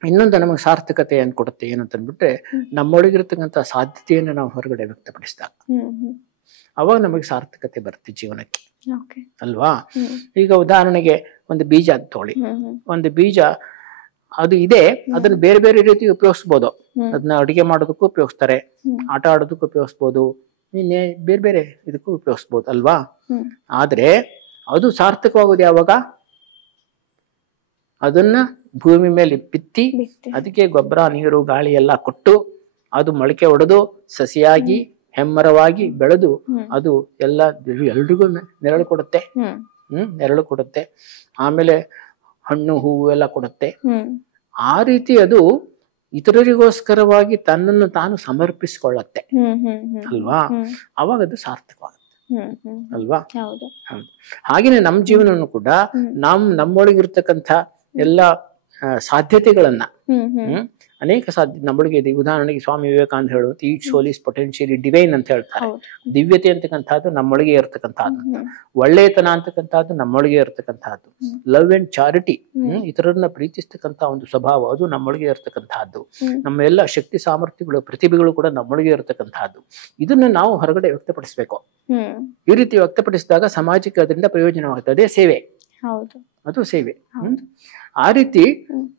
ಇನ್ನೊಂದು ನಮಗೆ ಸಾರ್ಥಕತೆಯನ್ನು ಕೊಡುತ್ತೆ ಏನಂತಂದ್ಬಿಟ್ರೆ, ನಮ್ಮೊಳಗಿರ್ತಕ್ಕಂಥ ಸಾಧ್ಯತೆಯನ್ನು ನಾವು ಹೊರಗಡೆ ವ್ಯಕ್ತಪಡಿಸಿದಾಗ ಅವಾಗ ನಮಗೆ ಸಾರ್ಥಕತೆ ಬರುತ್ತೆ ಜೀವನಕ್ಕೆ, ಅಲ್ವಾ. ಈಗ ಉದಾಹರಣೆಗೆ ಒಂದು ಬೀಜ ತಗೊಳ್ಳಿ, ಒಂದು ಬೀಜ ಅದು ಇದೆ, ಅದನ್ನ ಬೇರೆ ಬೇರೆ ರೀತಿ ಉಪಯೋಗಿಸ್ಬೋದು. ಅದನ್ನ ಅಡಿಗೆ ಮಾಡೋದಕ್ಕೂ ಉಪಯೋಗಿಸ್ತಾರೆ, ಆಟ ಆಡೋದಕ್ಕೂ ಉಪಯೋಗಿಸ್ಬೋದು, ಇನ್ನೇ ಬೇರೆ ಬೇರೆ ಇದಕ್ಕೂ ಉಪಯೋಗಿಸ್ಬೋದು ಅಲ್ವಾ. ಆದ್ರೆ ಅದು ಸಾರ್ಥಕವಾಗೋದು ಯಾವಾಗ ಅದನ್ನ ಭೂಮಿ ಮೇಲೆ ಬಿತ್ತಿ ಅದಕ್ಕೆ ಗೊಬ್ಬರ ನೀರು ಗಾಳಿ ಎಲ್ಲ ಕೊಟ್ಟು ಅದು ಮೊಳಕೆ ಹೊಡೆದು ಸಸಿಯಾಗಿ ಹೆಮ್ಮರವಾಗಿ ಬೆಳೆದು ಅದು ಎಲ್ರಿಗೂ ನೆರಳು ಕೊಡುತ್ತೆ. ನೆರಳು ಕೊಡುತ್ತೆ, ಆಮೇಲೆ ಹಣ್ಣು ಹೂವು ಎಲ್ಲ ಕೊಡುತ್ತೆ. ಆ ರೀತಿ ಅದು ಇತರರಿಗೋಸ್ಕರವಾಗಿ ತನ್ನನ್ನು ತಾನು ಸಮರ್ಪಿಸಿಕೊಳ್ಳತ್ತೆ ಅಲ್ವಾ. ಅವಾಗ ಅದು ಸಾರ್ಥಕವಾಗುತ್ತೆ ಅಲ್ವಾ. ಹಾಗೇನೆ ನಮ್ಮ ಜೀವನವನ್ನು ಕೂಡ ನಮ್ಮೊಳಗಿರ್ತಕ್ಕಂಥ ಎಲ್ಲ ಸಾಧ್ಯತೆಗಳನ್ನ ಅನೇಕ ನಮ್ಮೊಳಗೆ ಇದೆ. ಉದಾಹರಣೆಗೆ ಸ್ವಾಮಿ ವಿವೇಕಾನಂದ ಹೇಳುವಂತ each soul is potentially divine ಅಂತ ಹೇಳ್ತಾರೆ. ದಿವ್ಯತೆ ಅಂತಕ್ಕಂಥದ್ದು ನಮ್ಮೊಳಗೆ ಇರ್ತಕ್ಕಂಥದ್ದು, ಒಳ್ಳೆಯತನ ಅಂತಕ್ಕಂಥದ್ದು ನಮ್ಮೊಳಗೆ ಇರ್ತಕ್ಕಂಥದ್ದು, ಲವ್ ಅಂಡ್ ಚಾರಿಟಿ, ಇತರರನ್ನ ಪ್ರೀತಿಸ್ತಕ್ಕಂಥ ಒಂದು ಸ್ವಭಾವ ಅದು ನಮ್ಮೊಳಗೆ ಇರ್ತಕ್ಕಂಥದ್ದು, ನಮ್ಮ ಎಲ್ಲ ಶಕ್ತಿ ಸಾಮರ್ಥ್ಯಗಳು ಪ್ರತಿಭೆಗಳು ಕೂಡ ನಮ್ಮೊಳಗೆ ಇರ್ತಕ್ಕಂಥದ್ದು. ಇದನ್ನ ನಾವು ಹೊರಗಡೆ ವ್ಯಕ್ತಪಡಿಸ್ಬೇಕು. ಈ ರೀತಿ ವ್ಯಕ್ತಪಡಿಸಿದಾಗ ಸಮಾಜಕ್ಕೆ ಅದರಿಂದ ಪ್ರಯೋಜನವಾಗುತ್ತೆ. ಅದೇ ಸೇವೆ, ಅದು ಸೇವೆ. ಆ ರೀತಿ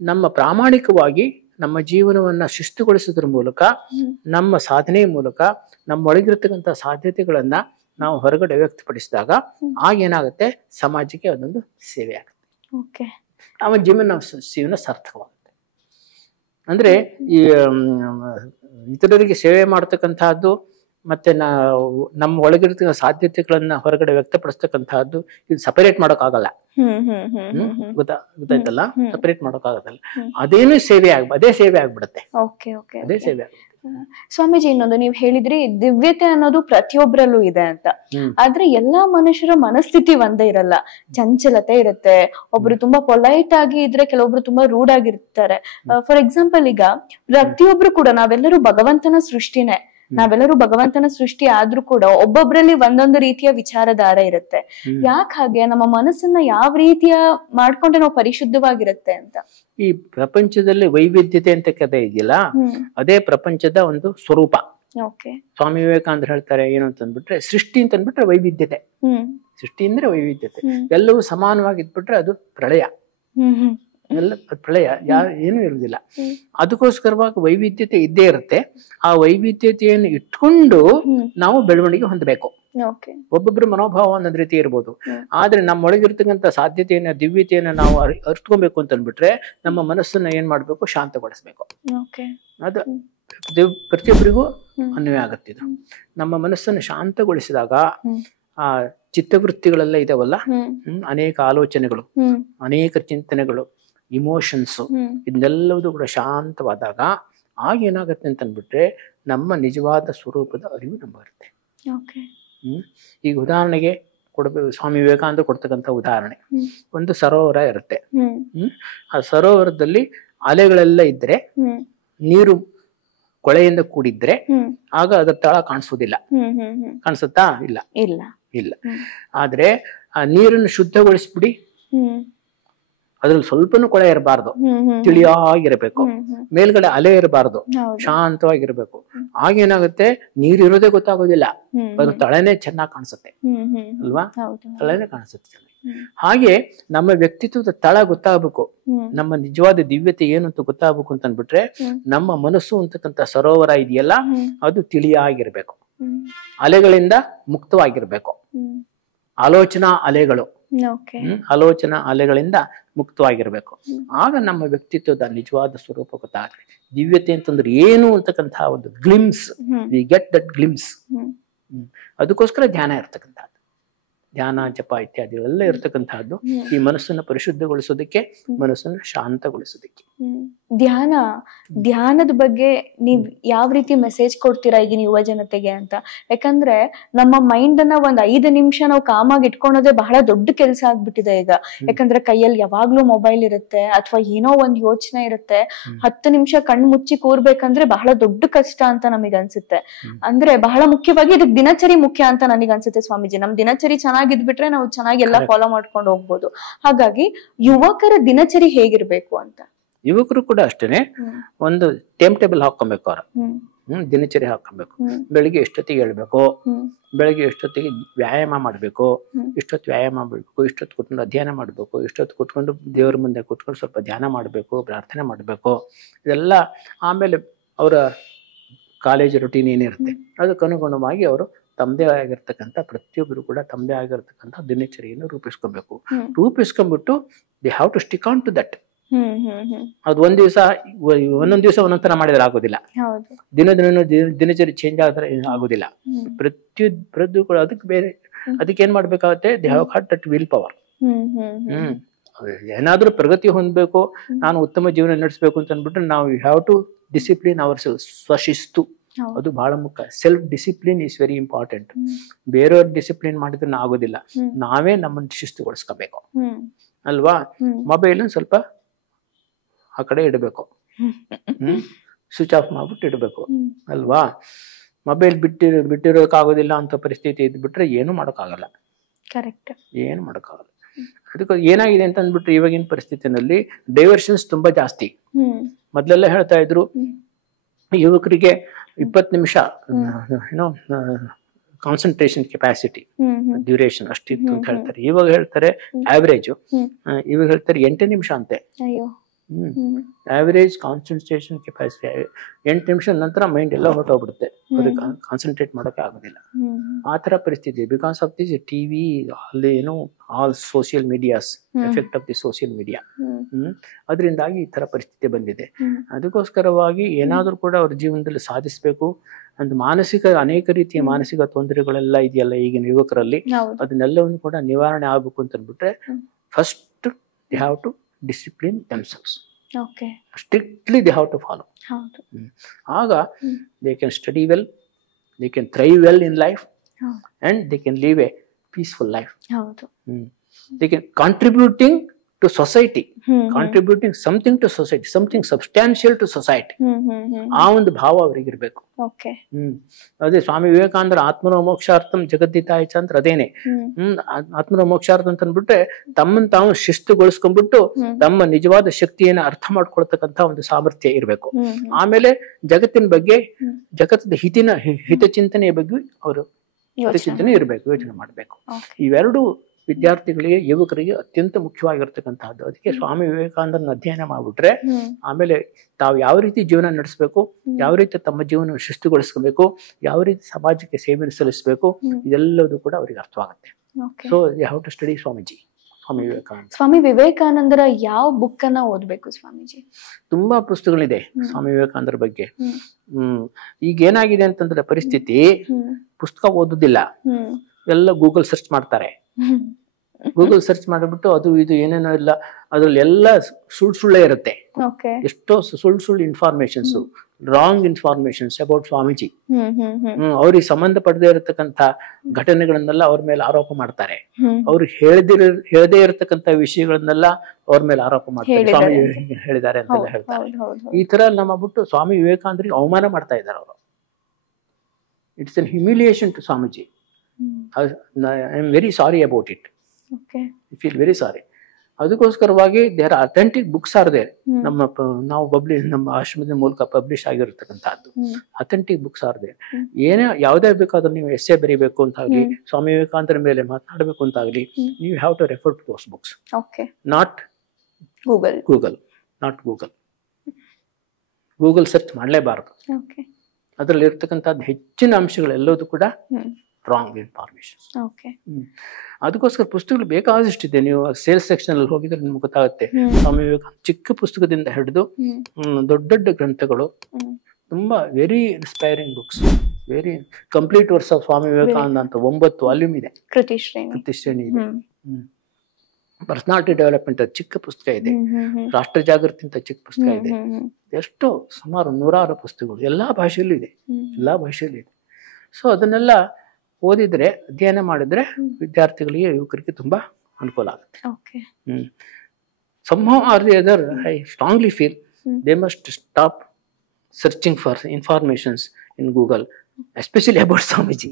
ನಮ್ಮ ಪ್ರಾಮಾಣಿಕವಾಗಿ ನಮ್ಮ ಜೀವನವನ್ನ ಶಿಸ್ತುಗೊಳಿಸೋದ್ರ ಮೂಲಕ, ನಮ್ಮ ಸಾಧನೆಯ ಮೂಲಕ ನಮ್ಮೊಳಗಿರ್ತಕ್ಕಂಥ ಸಾಧ್ಯತೆಗಳನ್ನ ನಾವು ಹೊರಗಡೆ ವ್ಯಕ್ತಪಡಿಸಿದಾಗ ಆಗೇನಾಗುತ್ತೆ, ಸಮಾಜಕ್ಕೆ ಅದೊಂದು ಸೇವೆ ಆಗುತ್ತೆ. ನಮ್ಮ ಜೀವನ ಸಾರ್ಥಕವಾಗುತ್ತೆ. ಅಂದ್ರೆ ಈ ಇತರರಿಗೆ ಸೇವೆ ಮಾಡ್ತಕ್ಕಂತಹದ್ದು ಮತ್ತೆ ನಮ್ಮ ಒಳಗಿರ್ತಕ್ಕ ಸಾಧ್ಯತೆಗಳನ್ನ ಹೊರಗಡೆ ವ್ಯಕ್ತಪಡಿಸ್ತಕ್ಕಂತಹದ್ದು ಇದು ಸಪರೇಟ್ ಮಾಡೋಕ್ಕಾಗಲ್ಲ. ಗೊತ್ತಾಯ್ತಲ್ಲ, ಸಪರೇಟ್ ಮಾಡೋಕ್ಕಾಗಲ್ಲ. ಅದೇ ಸೇವೆ ಆಗ್ಬಿಡುತ್ತೆ. ಅದೇ ಸೇವೆ ಆಗುತ್ತೆ. ಸ್ವಾಮೀಜಿ, ಇನ್ನೊಂದು ನೀವ್ ಹೇಳಿದ್ರಿ ದಿವ್ಯತೆ ಅನ್ನೋದು ಪ್ರತಿಯೊಬ್ಬರಲ್ಲೂ ಇದೆ ಅಂತ. ಆದ್ರೆ ಎಲ್ಲಾ ಮನುಷ್ಯರ ಮನಸ್ಥಿತಿ ಒಂದೇ ಇರಲ್ಲ, ಚಂಚಲತೆ ಇರುತ್ತೆ. ಒಬ್ರು ತುಂಬಾ ಪೊಲೈಟ್ ಆಗಿ ಇದ್ರೆ, ಕೆಲವೊಬ್ರು ತುಂಬಾ ರೂಡ್ ಆಗಿರ್ತಾರೆ. ಫಾರ್ ಎಕ್ಸಾಂಪಲ್, ಈಗ ಪ್ರತಿಯೊಬ್ರು ಕೂಡ ನಾವೆಲ್ಲರೂ ಭಗವಂತನ ಸೃಷ್ಟಿನೇ, ನಾವೆಲ್ಲರೂ ಭಗವಂತನ ಸೃಷ್ಟಿ ಆದ್ರೂ ಕೂಡ ಒಬ್ಬೊಬ್ರಲ್ಲಿ ಒಂದೊಂದು ರೀತಿಯ ವಿಚಾರಧಾರೆ ಇರುತ್ತೆ. ಯಾಕೆ ಹಾಗೆ? ನಮ್ಮ ಮನಸ್ಸನ್ನ ಯಾವ ರೀತಿಯ ಮಾಡ್ಕೊಂಡ್ರೆ ನಾವು ಪರಿಶುದ್ಧವಾಗಿರುತ್ತೆ ಅಂತ. ಈ ಪ್ರಪಂಚದಲ್ಲಿ ವೈವಿಧ್ಯತೆ ಅಂತ ಕಥೆ ಇದೆಯಲ್ಲ, ಅದೇ ಪ್ರಪಂಚದ ಒಂದು ಸ್ವರೂಪ. ಸ್ವಾಮಿ ವಿವೇಕಾನಂದ ಹೇಳ್ತಾರೆ ಏನು ಅಂತಂದ್ಬಿಟ್ರೆ, ಸೃಷ್ಟಿ ಅಂತ ಅಂದ್ಬಿಟ್ರೆ ವೈವಿಧ್ಯತೆ. ಸೃಷ್ಟಿ ಅಂದ್ರೆ ವೈವಿಧ್ಯತೆ, ಎಲ್ಲವೂ ಸಮಾನವಾಗಿ ಇದ್ಬಿಟ್ರೆ ಅದು ಪ್ರಳಯ. ಎಲ್ಲ ಪ್ರಳಯ ಏನೂ ಇರುವುದಿಲ್ಲ. ಅದಕ್ಕೋಸ್ಕರವಾಗಿ ವೈವಿಧ್ಯತೆ ಇದ್ದೇ ಇರುತ್ತೆ. ಆ ವೈವಿಧ್ಯತೆಯನ್ನು ಇಟ್ಕೊಂಡು ನಾವು ಬೆಳವಣಿಗೆ ಹೊಂದಬೇಕು. ಒಬ್ಬೊಬ್ಬರ ಮನೋಭಾವ ಒಂದೊಂದು ರೀತಿ ಇರ್ಬೋದು, ಆದ್ರೆ ನಮ್ಮೊಳಗಿರ್ತಕ್ಕಂಥ ಸಾಧ್ಯತೆಯನ್ನ, ದಿವ್ಯತೆಯನ್ನ ನಾವು ಅರಿತ್ಕೊಬೇಕು ಅಂತ ಅಂದ್ಬಿಟ್ರೆ ನಮ್ಮ ಮನಸ್ಸನ್ನ ಏನ್ ಮಾಡ್ಬೇಕು? ಶಾಂತಗೊಳಿಸ್ಬೇಕು. ಅದು ಪ್ರತಿಯೊಬ್ಬರಿಗೂ ಅನ್ವಯ ಆಗತ್ತಿದು. ನಮ್ಮ ಮನಸ್ಸನ್ನು ಶಾಂತಗೊಳಿಸಿದಾಗ ಆ ಚಿತ್ತವೃತ್ತಿಗಳೆಲ್ಲ ಇದಾವಲ್ಲ, ಅನೇಕ ಆಲೋಚನೆಗಳು, ಅನೇಕ ಚಿಂತನೆಗಳು, ಇಮೋಷನ್ಸ್, ಇದನ್ನೆಲ್ಲವೂ ಕೂಡ ಶಾಂತವಾದಾಗ ಆಗ ಏನಾಗತ್ತೆ ಅಂತ ಅಂದ್ಬಿಟ್ರೆ ನಮ್ಮ ನಿಜವಾದ ಸ್ವರೂಪದ ಅರಿವು ನಮಗಿರುತ್ತೆ. ಈಗ ಉದಾಹರಣೆಗೆ ಕೊಡಬೇಕು, ಸ್ವಾಮಿ ವಿವೇಕಾನಂದ ಕೊಡ್ತಕ್ಕಂಥ ಉದಾಹರಣೆ, ಒಂದು ಸರೋವರ ಇರುತ್ತೆ. ಆ ಸರೋವರದಲ್ಲಿ ಅಲೆಗಳೆಲ್ಲ ಇದ್ರೆ, ನೀರು ಕೊಳೆಯಿಂದ ಕೂಡಿದ್ರೆ ಆಗ ಅದರ ತಳ ಕಾಣಿಸೋದಿಲ್ಲ. ಕಾಣಿಸುತ್ತಾ? ಇಲ್ಲ ಇಲ್ಲ ಇಲ್ಲ. ಆದ್ರೆ ಆ ನೀರನ್ನು ಶುದ್ಧಗೊಳಿಸ್ಬಿಡಿ, ಅದ್ರಲ್ಲಿ ಸ್ವಲ್ಪನೂ ಕೊಳೆ ಇರಬಾರ್ದು, ತಿಳಿಯಾಗಿರ್ಬೇಕು, ಮೇಲ್ಗಡೆ ಅಲೆ ಇರಬಾರ್ದು, ಶಾಂತವಾಗಿರ್ಬೇಕು. ಆಗೇನಾಗುತ್ತೆ, ನೀರಿರೋದೇ ಗೊತ್ತಾಗೋದಿಲ್ಲ, ಅದು ತಳನೇ ಚೆನ್ನಾಗಿ ಕಾಣಿಸುತ್ತೆ ಅಲ್ವಾ? ತಳನೇ ಕಾಣಿಸುತ್ತೆ ಚೆನ್ನಾಗಿ. ಹಾಗೆ ನಮ್ಮ ವ್ಯಕ್ತಿತ್ವದ ತಳ ಗೊತ್ತಾಗಬೇಕು, ನಮ್ಮ ನಿಜವಾದ ದಿವ್ಯತೆ ಏನು ಅಂತ ಗೊತ್ತಾಗಬೇಕು ಅಂತ ಅಂದ್ಬಿಟ್ರೆ ನಮ್ಮ ಮನಸ್ಸು ಅಂತಕ್ಕಂಥ ಸರೋವರ ಇದೆಯಲ್ಲ, ಅದು ತಿಳಿಯಾಗಿರ್ಬೇಕು, ಅಲೆಗಳಿಂದ ಮುಕ್ತವಾಗಿರ್ಬೇಕು. ಆಲೋಚನಾ ಅಲೆಗಳು, ಆಲೋಚನಾ ಅಲೆಗಳಿಂದ ಮುಕ್ತವಾಗಿರ್ಬೇಕು. ಆಗ ನಮ್ಮ ವ್ಯಕ್ತಿತ್ವದ ನಿಜವಾದ ಸ್ವರೂಪ ಗೊತ್ತಾಗುತ್ತೆ. ದಿವ್ಯತೆ ಅಂತಂದ್ರೆ ಏನು ಅಂತಕ್ಕಂತಹ ಒಂದು glimpse, we get that glimpse. ಅದಕ್ಕೋಸ್ಕರ ಧ್ಯಾನ ಇರ್ತಕ್ಕಂಥದ್ದು, ಧ್ಯಾನ, ಜಪ ಇತ್ಯಾದಿಗಳೆಲ್ಲ ಇರ್ತಕ್ಕಂತಹದ್ದು ಈ ಮನಸ್ಸನ್ನು ಪರಿಶುದ್ಧಗೊಳಿಸೋದಕ್ಕೆ, ಮನಸ್ಸನ್ನು ಶಾಂತಗೊಳಿಸೋದಕ್ಕೆ. ಧ್ಯಾನದ ಬಗ್ಗೆ ನೀವ್ ಯಾವ ರೀತಿ ಮೆಸೇಜ್ ಕೊಡ್ತೀರಾ ಈಗಿನ ಯುವ ಜನತೆಗೆ ಅಂತ? ಯಾಕಂದ್ರೆ ನಮ್ಮ ಮೈಂಡ್ ಅನ್ನ ಒಂದ್ 5 ನಿಮಿಷ ನಾವು ಕಾಮಾಗಿ ಇಟ್ಕೊಳೋದೇ ಬಹಳ ದೊಡ್ಡ ಕೆಲಸ ಆಗ್ಬಿಟ್ಟಿದೆ ಈಗ. ಯಾಕಂದ್ರೆ ಕೈಯಲ್ಲಿ ಯಾವಾಗ್ಲೂ ಮೊಬೈಲ್ ಇರುತ್ತೆ, ಅಥವಾ ಏನೋ ಒಂದ್ ಯೋಚನೆ ಇರುತ್ತೆ. 10 ನಿಮಿಷ ಕಣ್ಣು ಮುಚ್ಚಿ ಕೂರ್ಬೇಕಂದ್ರೆ ಬಹಳ ದೊಡ್ಡ ಕಷ್ಟ ಅಂತ ನಮಗ್ ಅನ್ಸುತ್ತೆ. ಅಂದ್ರೆ ಬಹಳ ಮುಖ್ಯವಾಗಿ ಇದಕ್ ದಿನಚರಿ ಮುಖ್ಯ ಅಂತ ನನಗ್ ಅನ್ಸುತ್ತೆ ಸ್ವಾಮೀಜಿ. ನಮ್ ದಿನಚರಿ ಚೆನ್ನಾಗಿದ್ಬಿಟ್ರೆ ನಾವು ಚೆನ್ನಾಗಿ ಎಲ್ಲ ಫಾಲೋ ಮಾಡ್ಕೊಂಡು ಹೋಗ್ಬೋದು. ಹಾಗಾಗಿ ಯುವಕರ ದಿನಚರಿ ಹೇಗಿರ್ಬೇಕು ಅಂತ? ಯುವಕರು ಕೂಡ ಅಷ್ಟೇನೆ, ಒಂದು ಟೈಮ್ ಟೇಬಲ್ ಹಾಕೊಬೇಕು. ಅವ್ರ ದಿನಚರಿ ಹಾಕೊಬೇಕು. ಬೆಳಿಗ್ಗೆ ಎಷ್ಟೊತ್ತಿಗೆ ಹೇಳ್ಬೇಕು, ಬೆಳಿಗ್ಗೆ ಎಷ್ಟೊತ್ತಿಗೆ ವ್ಯಾಯಾಮ ಮಾಡ್ಬೇಕು, ಇಷ್ಟೊತ್ತು ವ್ಯಾಯಾಮ ಮಾಡ್ಬೇಕು, ಇಷ್ಟೊತ್ತು ಕೂತ್ಕೊಂಡು ಅಧ್ಯಯನ ಮಾಡ್ಬೇಕು, ಇಷ್ಟೊತ್ತು ಕೂತ್ಕೊಂಡು ದೇವ್ರ ಮುಂದೆ ಕೂತ್ಕೊಂಡು ಸ್ವಲ್ಪ ಧ್ಯಾನ ಮಾಡ್ಬೇಕು, ಪ್ರಾರ್ಥನೆ ಮಾಡ್ಬೇಕು. ಇದೆಲ್ಲ ಆಮೇಲೆ ಅವರ ಕಾಲೇಜ್ ರುಟೀನ್ ಏನಿರುತ್ತೆ ಅದಕ್ಕೆ ಅನುಗುಣವಾಗಿ ಅವರು ತಮ್ಮದೇ ಆಗಿರ್ತಕ್ಕಂಥ, ಪ್ರತಿಯೊಬ್ಬರು ಕೂಡ ತಮ್ಮದೇ ಆಗಿರ್ತಕ್ಕಂಥ ದಿನಚರಿಯನ್ನು ರೂಪಿಸ್ಕೊಬೇಕು. ರೂಪಿಸ್ಕೊಂಡ್ಬಿಟ್ಟು they have to stick on to that. ಅದು ಒಂದೊಂದ್ ದಿವಸ ಒಂದೊಂದರ ಮಾಡಿದ್ರೆ ಆಗೋದಿಲ್ಲ. ದಿನ ದಿನಚರಿ ಚೇಂಜ್ ಆದ್ರೆ ಆಗೋದಿಲ್ಲ. ಪ್ರತಿಯೊಬ್ಬರದ್ದು ಕೂಡ ಅದಕ್ಕೆ ಬೇರೆ, ಅದಕ್ಕೆ ಏನ್ ಮಾಡ್ಬೇಕಾಗತ್ತೆ, they have got that will power. ಏನಾದ್ರೂ ಪ್ರಗತಿ ಹೊಂದಬೇಕು, ನಾನು ಉತ್ತಮ ಜೀವನ ನಡೆಸಬೇಕು ಅಂತ ಅಂದ್ಬಿಟ್ರೆ ನಾವು have to discipline our self. ಸ್ವಶಿಸ್ತು ಅದು ಬಹಳ ಮುಖ್ಯ. Self discipline is very important. ಬೇರೆಯವ್ರ ಡಿಸಿಪ್ಲಿನ್ ಮಾಡಿದ್ರೆ ಆಗೋದಿಲ್ಲ, ನಾವೇ ನಮ್ಮನ್ನು ಶಿಸ್ತುಗೊಳಿಸ್ಕೋಬೇಕು ಅಲ್ವಾ? ಮೊಬೈಲ್ ಸ್ವಲ್ಪ ಆ ಕಡೆ ಇಡಬೇಕು, ಸ್ವಿಚ್ ಆಫ್ ಮಾಡ್ಬಿಟ್ಟು ಇಡಬೇಕು ಅಲ್ವಾ? ಮೊಬೈಲ್ ಬಿಟ್ಟಿರೋಕ್ಕಾಗೋದಿಲ್ಲ ಅಂತ ಪರಿಸ್ಥಿತಿ ಇದ್ಬಿಟ್ರೆ ಏನು ಮಾಡೋಕ್ಕಾಗಲ್ಲ. ಕರೆಕ್ಟ್, ಏನು ಮಾಡೋಕ್ಕಾಗಲ್ಲ. ಅದಕ್ಕೆ ಏನಾಗಿದೆ ಅಂತ ಅಂದ್ಬಿಟ್ರೆ ಇವಾಗಿನ ಪರಿಸ್ಥಿತಿನಲ್ಲಿ ಡೈವರ್ಷನ್ಸ್ ತುಂಬಾ ಜಾಸ್ತಿ. ಮೊದ್ಲೆಲ್ಲ ಹೇಳ್ತಾ ಇದ್ರು ಯುವಕರಿಗೆ 20 ನಿಮಿಷ ಏನೋ ಕಾನ್ಸಂಟ್ರೇಷನ್ ಕೆಪಾಸಿಟಿ, ಡ್ಯೂರೇಷನ್ ಅಷ್ಟಿತ್ತು ಅಂತ ಹೇಳ್ತಾರೆ. ಇವಾಗ ಹೇಳ್ತಾರೆ ಆವರೇಜ್, ಇವಾಗ ಹೇಳ್ತಾರೆ 8 ನಿಮಿಷ ಅಂತೆ. ಆವರೇಜ್ ಕಾನ್ಸಂಟ್ರೇಷನ್ ಕೆಪಾಸಿಟಿ 8 ನಿಮಿಷ ನಂತರ ಮೈಂಡ್ ಎಲ್ಲ ಹೊರಟೋಗ್ಬಿಡುತ್ತೆ, ಅದಕ್ಕೆ ಕಾನ್ಸಂಟ್ರೇಟ್ ಮಾಡೋಕೆ ಆಗೋದಿಲ್ಲ. ಆ ತರ ಪರಿಸ್ಥಿತಿ ಬಿಕಾಸ್ ಆಫ್ ದಿಸ್ ಟಿವಿ, ಅಲ್ಲಿ ಏನೋ all social medias, effect of the social media. ಅದರಿಂದಾಗಿ ಈ ತರ ಪರಿಸ್ಥಿತಿ ಬಂದಿದೆ. ಅದಕ್ಕೋಸ್ಕರವಾಗಿ ಏನಾದ್ರೂ ಕೂಡ ಅವ್ರ ಜೀವನದಲ್ಲಿ ಸಾಧಿಸಬೇಕು ಅಂತ ಮಾನಸಿಕ, ಅನೇಕ ರೀತಿಯ ಮಾನಸಿಕ ತೊಂದರೆಗಳೆಲ್ಲ ಇದೆಯಲ್ಲ ಈಗಿನ ಯುವಕರಲ್ಲಿ, ಅದನ್ನೆಲ್ಲವನ್ನು ಕೂಡ ನಿವಾರಣೆ ಆಗ್ಬೇಕು ಅಂತ ಅಂದ್ಬಿಟ್ರೆ first they have to discipline themselves. Okay. Strictly they have to follow. ಹೌದು. ಆಗ they can study well, they can thrive well in life, ಹೌದು. And they can live a peaceful life. ಹೌದು. They can contributing to society, contributing something to society, something substantial to society. ಆ ಒಂದು ಭಾವ ಅವರಿಗೆ ಇರಬೇಕು. Okay. ಅದೇ ಸ್ವಾಮಿ ವಿವೇಕಾನಂದರ ಆತ್ಮನೋ ಮೋಕ್ಷಾರ್ಥಂ ಜಗದ್ದಿತಾಯ ಚಂದ್ರ ಅದೇನೆ. ಆತ್ಮನೋ ಮೋಕ್ಷಾರ್ಥ ಅಂತ ಅಂದ್ಬಿಟ್ರೆ ತಮ್ಮನ್ನು ತಾವು ಶಿಸ್ತುಗೊಳಿಸ್ಕೊಂಡ್ಬಿಟ್ಟು ತಮ್ಮ ನಿಜವಾದ ಶಕ್ತಿಯನ್ನು ಅರ್ಥ ಮಾಡ್ಕೊಳ್ತಕ್ಕಂತ ಒಂದು ಸಾಮರ್ಥ್ಯ ಇರಬೇಕು. ಆಮೇಲೆ ಜಗತ್ತಿನ ಬಗ್ಗೆ, ಜಗತ್ತದ ಹಿತಚಿಂತನೆಯ ಬಗ್ಗೆ ಅವರು ಹಿತಚಿಂತನೆ ಇರಬೇಕು, ಯೋಚನೆ ಮಾಡಬೇಕು. ಇವೆರಡು ವಿದ್ಯಾರ್ಥಿಗಳಿಗೆ, ಯುವಕರಿಗೆ ಅತ್ಯಂತ ಮುಖ್ಯವಾಗಿರ್ತಕ್ಕಂತಹದ್ದು. ಅದಕ್ಕೆ ಸ್ವಾಮಿ ವಿವೇಕಾನಂದರನ್ನ ಅಧ್ಯಯನ ಮಾಡ್ಬಿಟ್ರೆ ಆಮೇಲೆ ತಾವು ಯಾವ ರೀತಿ ಜೀವನ ನಡೆಸಬೇಕು, ಯಾವ ರೀತಿ ತಮ್ಮ ಜೀವನ ಶಿಸ್ತುಗೊಳಿಸ್ಕೋಬೇಕು, ಯಾವ ರೀತಿ ಸಮಾಜಕ್ಕೆ ಸೇವೆಯನ್ನು ಸಲ್ಲಿಸಬೇಕು, ಇದೆಲ್ಲದೂ ಕೂಡ ಅವರಿಗೆ ಅರ್ಥವಾಗುತ್ತೆ. So they have to study Swamiji, Swami Vivekananda. Swami ವಿವೇಕಾನಂದರ ಯಾವ ಬುಕ್ ಅನ್ನ ಓದ್ಬೇಕು ಸ್ವಾಮೀಜಿ? ತುಂಬಾ ಪುಸ್ತಕಗಳಿದೆ ಸ್ವಾಮಿ ವಿವೇಕಾನಂದರ ಬಗ್ಗೆ. ಈಗ ಏನಾಗಿದೆ ಅಂತಂದ್ರೆ ಪರಿಸ್ಥಿತಿ, ಪುಸ್ತಕ ಓದುದಿಲ್ಲ, ಎಲ್ಲ ಗೂಗಲ್ ಸರ್ಚ್ ಮಾಡ್ತಾರೆ. ಗೂಗಲ್ ಸರ್ಚ್ ಮಾಡಿಬಿಟ್ಟು ಅದು ಇದು ಏನೇನೋ ಇಲ್ಲ, ಅದ್ರಲ್ಲಿ ಎಲ್ಲ ಸುಳ್ಳೆ ಇರುತ್ತೆ. ಎಷ್ಟೋ ಸುಳ್ಳು informations, wrong informations about Swamiji. ಅವ್ರಿಗೆ ಸಂಬಂಧಪಡದೇ ಇರತಕ್ಕಂತ ಘಟನೆಗಳನ್ನೆಲ್ಲ ಅವ್ರ ಮೇಲೆ ಆರೋಪ ಮಾಡ್ತಾರೆ. ಅವ್ರು ಹೇಳದೇ ಇರತಕ್ಕಂತ ವಿಷಯಗಳನ್ನೆಲ್ಲ ಅವ್ರ ಮೇಲೆ ಆರೋಪ ಮಾಡ್ತಾರೆ. ಸ್ವಾಮಿ ಹೇಳಿದ್ದಾರೆ ಅಂತೆಲ್ಲ ಹೇಳ್ತಾರೆ. ಈ ತರ ಎಲ್ಲ ಮಾಡ್ಬಿಟ್ಟು ಸ್ವಾಮಿ ವಿವೇಕಾನಂದರಿಗೆ ಅವಮಾನ ಮಾಡ್ತಾ ಇದ್ದಾರೆ ಅವರು. It's an humiliation to Swamiji. I am very sorry about it. Okay. I feel very sorry. ಅದಕ್ಕೋಸ್ಕರವಾಗಿ there authentic books are there. ನಾವು ನಮ್ಮ ಆಶ್ರಮದ ಮೂಲಕ ಪಬ್ಲಿಷ್ ಆಗಿರತಕ್ಕಂಥದ್ದು ಅಥೆಂಟಿಕ್ ಬುಕ್ಸ್ ಆರ್ ದೇರ್. ಯಾವುದೇ ಬೇಕಾದ್ರೂ ನೀವು ಎಸ್ಸೆ ಬರೀಬೇಕು ಅಂತಾಗ್ಲಿ, ಸ್ವಾಮಿ ವಿವೇಕಾನಂದರ ಮೇಲೆ ಮಾತನಾಡಬೇಕು ಅಂತಾಗ್ಲಿ, ನೀವು have to refer to those books, not Google search ಮಾಡಲೇಬಾರದು. ಅದರಲ್ಲಿ ಇರ್ತಕ್ಕಂಥದ್ದು ಹೆಚ್ಚಿನ ಅಂಶಗಳೆಲ್ಲದೂ ಕೂಡ ರಾಂಗ್ ಇನ್ಫಾರ್ಮೇಶನ್. ಅದಕ್ಕೋಸ್ಕರ ಪುಸ್ತಕಗಳು ಬೇಕಾದಷ್ಟಿದೆ. ನೀವು ಸೇಲ್ಸ್ ಸೆಕ್ಷನ್ ಅಲ್ಲಿ ಹೋಗಿದ್ರೆ ನಿಮ್ಗೆ ಗೊತ್ತಾಗುತ್ತೆ. ಸ್ವಾಮಿ ವಿವೇಕಾನಂದ ಚಿಕ್ಕ ಪುಸ್ತಕದಿಂದ ಹಿಡಿದು ದೊಡ್ಡ ದೊಡ್ಡ ಗ್ರಂಥಗಳು, ತುಂಬಾ very inspiring books, very complete works of Swami Vivekananda ಅಂತ 9 ವಾಲ್ಯೂಮ್ ಇದೆ, ಕೃತಿ ಶ್ರೇಣಿ ಇದೆ. ಪರ್ಸನಾಲಿಟಿ ಡೆವಲಪ್ಮೆಂಟ್ ಚಿಕ್ಕ ಪುಸ್ತಕ ಇದೆ, ರಾಷ್ಟ್ರ ಜಾಗೃತಿ ಅಂತ ಚಿಕ್ಕ ಪುಸ್ತಕ ಇದೆ. ಎಷ್ಟೋ ಸುಮಾರು 100 ಪುಸ್ತಕಗಳು ಎಲ್ಲಾ ಭಾಷೆಯಲ್ಲೂ ಇದೆ. ಸೊ ಅದನ್ನೆಲ್ಲ ಓದಿದ್ರೆ, ಅಧ್ಯಯನ ಮಾಡಿದ್ರೆ ವಿದ್ಯಾರ್ಥಿಗಳಿಗೆ, ಯುವಕರಿಗೆ ತುಂಬಾ ಅನುಕೂಲ ಆಗುತ್ತೆ. Somehow or the other, I strongly feel they must stop searching for informations in Google, especially about Swamiji.